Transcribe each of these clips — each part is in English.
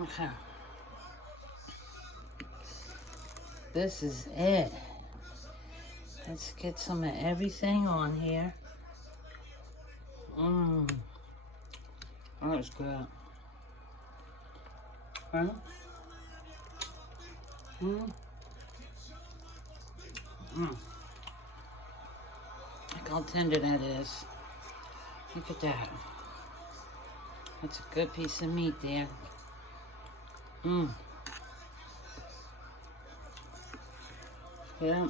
Okay. This is it. Let's get some of everything on here. Mmm. Oh, that's good. Huh? Mmm. Mmm. Look how tender that is. Look at that. That's a good piece of meat there. Mmm. Yeah.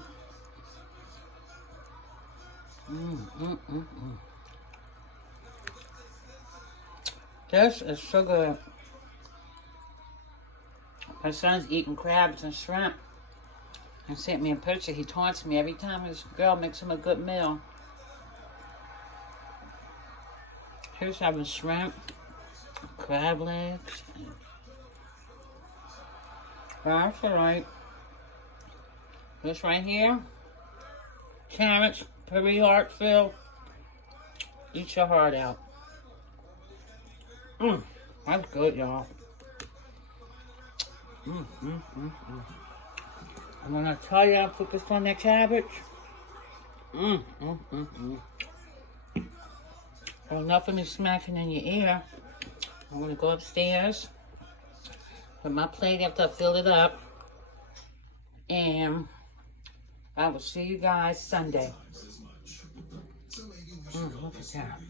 Mmm. This is so good. My son's eating crabs and shrimp. He sent me a picture. He taunts me every time his girl makes him a good meal. Here's having shrimp, crab legs. That's alright. This right here, carrots, pretty heart filled. Eat your heart out. That's good, y'all. And when I tell you I put this on that cabbage, well, enough of me smacking in your ear. I'm gonna go upstairs, put my plate after I fill it up, and I will see you guys Sunday. Look at that.